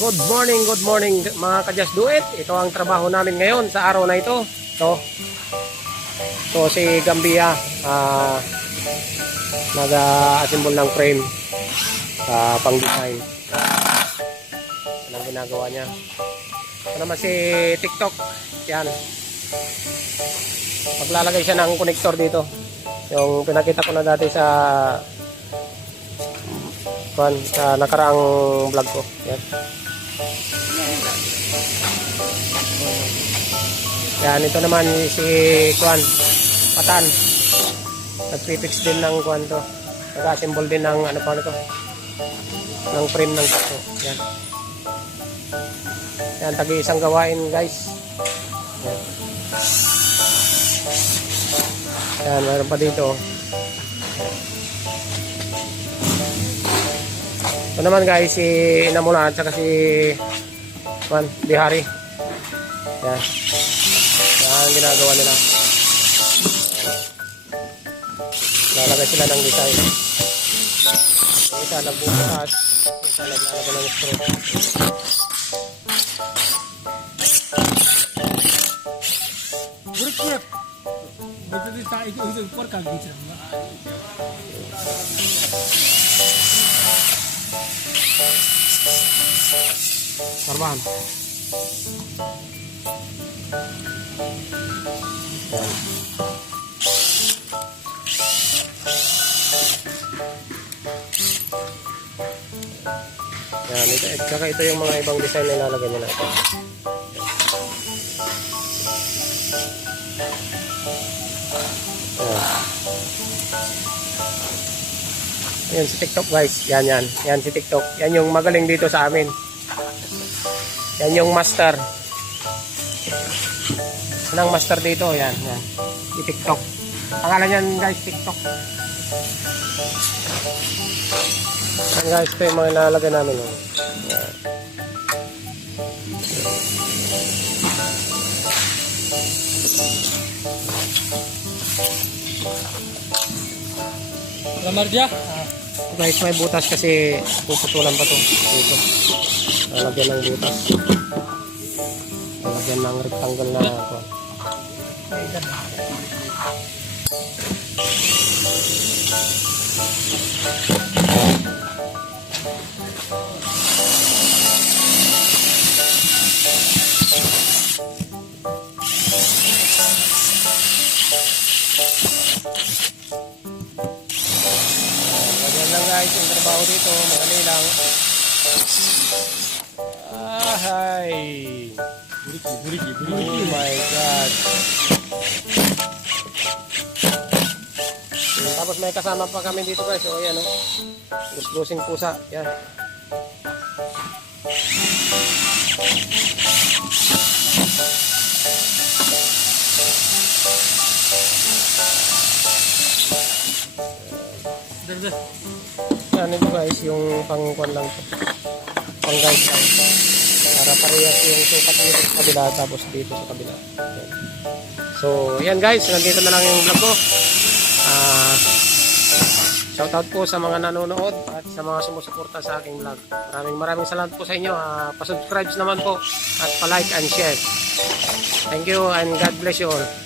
Good morning, good morning mga ka-Just Do It. Ito ang trabaho namin ngayon sa araw na ito. Ito. Ito si Gambia. ah Nag-assemble ng frame sa pang-design. Yan ang ginagawa niya. Ito naman si TikTok. Yan. Maglalagay siya ng connector dito. Yung pinakita ko na dati sa Kwan, sa nakaraang vlog ko. Yan. Yan, ito naman si Kwan, Patan. Nagpipix din ng Kwan to. Nag-assemble din ng ano pa nito. Ng frame ng tato. Yan. Yan, tagi isang gawain guys. Yan. Yan, meron pa dito. Ito naman guys, si Inamuna at saka si Man, Bihari. Yan. Ang ginagawa nila. Lalagay sila ng design. Isa nagbubukas, isa naglalagay ng screw. Burkip. Betul di tak itu itu per kaki macam. Karban. Yan, ito, at saka ito yung mga ibang design na ilalagay nila ito. Yan. Yan si TikTok guys. Yan yan. Yan si TikTok. Yan yung magaling dito sa amin. Yan yung master. Yan master dito. Yan. yan. Si TikTok. Pangalan yan guys, TikTok. Yan guys, ito yung mga ilalagay namin. Oh. Yan. Lamar dia. Guys, may butas kasi puputulan pa to. Dito. Lalagyan ng butas. Lalagyan ng rectangle na ako. Ganyan lang guys yung trabaho dito. Madali lang. Ahay! Buriki, buriki, Oh my God! Tapos may kasama pa kami dito guys. O yan o. Gusgusin pusa. Yan. Yan ito guys. Yung pangkuan lang to. Pang guys lang. Para parehas yung sukat dito sa kabila tapos dito sa kabila. So, yan guys. Nandito na lang yung vlog ko. Ah... Shoutout po sa mga nanonood at sa mga sumusuporta sa aking vlog. Maraming maraming salamat po sa inyo. Uh, pasubscribe naman po at pa-like and share. Thank you and God bless you all.